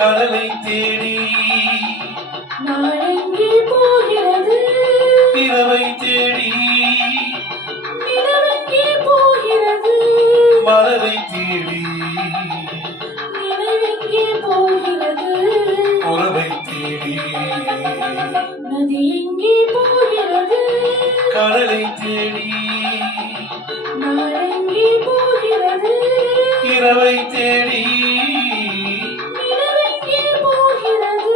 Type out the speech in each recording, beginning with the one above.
கடலை தேடி நாளெங்கே போகிறது, இரவை தேடி நிலவெங்கே போகிறது, மலரை தேடி நிலவெங்கே போகிறது, உறவை தேடி நதி எங்கே போகிறது, கடலை தேடி நாளெங்கே போகிறது, இரவை தேடி நிலவெங்கே போகிறது,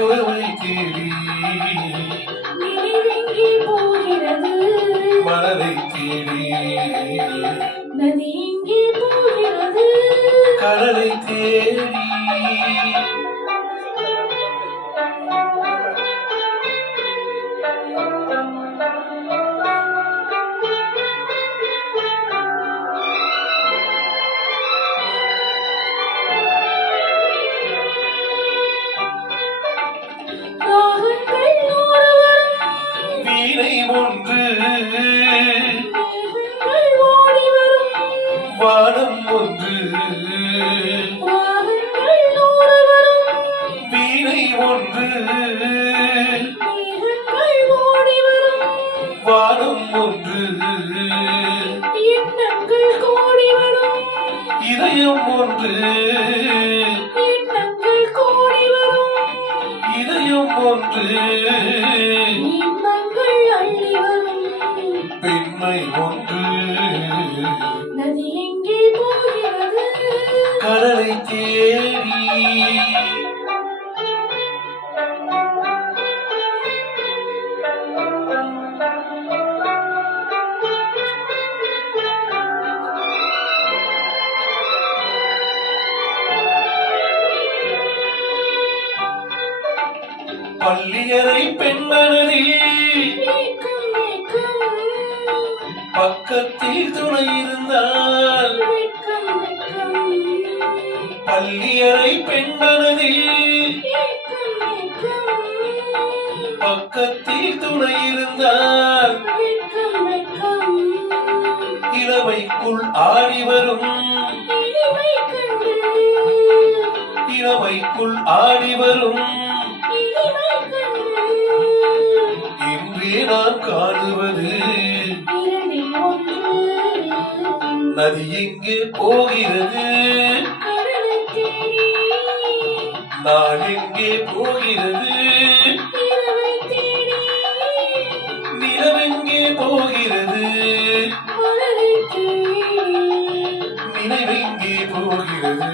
உறவை தேடி நிலவெங்கே போகிறது, மலரை தேடி நதி எங்கே போகிறது, கடலை தேடி வீணை ஒன்று வானம் ஒன்று வீணை ஒன்று வானம் ஒன்று எண்ணங்கள் கோடி வரும், இதயம் ஒன்று எண்ணங்கள் கோடி வரும், இதயம் ஒன்று இன்பங்கள் அள்ளி வரும், பெண்மை ஒன்று நதி எங்கே போகிறது, கடலை தேடி பள்ளியறை பெண்மணி ஏக்கம் ஏக்கம், பக்கத்தில் துணை இருந்தால் வெட்கம் வெட்கம், பள்ளியறை பெண்மனதி ஏக்கம் ஏக்கம், பக்கத்தில் துணை இருந்தால் வெட்கம் வெட்கம், இளமைக்குள் ஆடி வரும் இனிமை கண்டு, இளமைக்குள் ஆடி வரும் இனிமை கண்டு, இன்றே நான் காணுவது இரண்டில் ஒன்று, நதி எங்கே போகிறது, கடலை தேடி, நான் எங்கே போகிறது, இரவை தேடி, நிலவெங்கே போகிறது, மலரை தேடி, நினைவெங்கே போகிறது.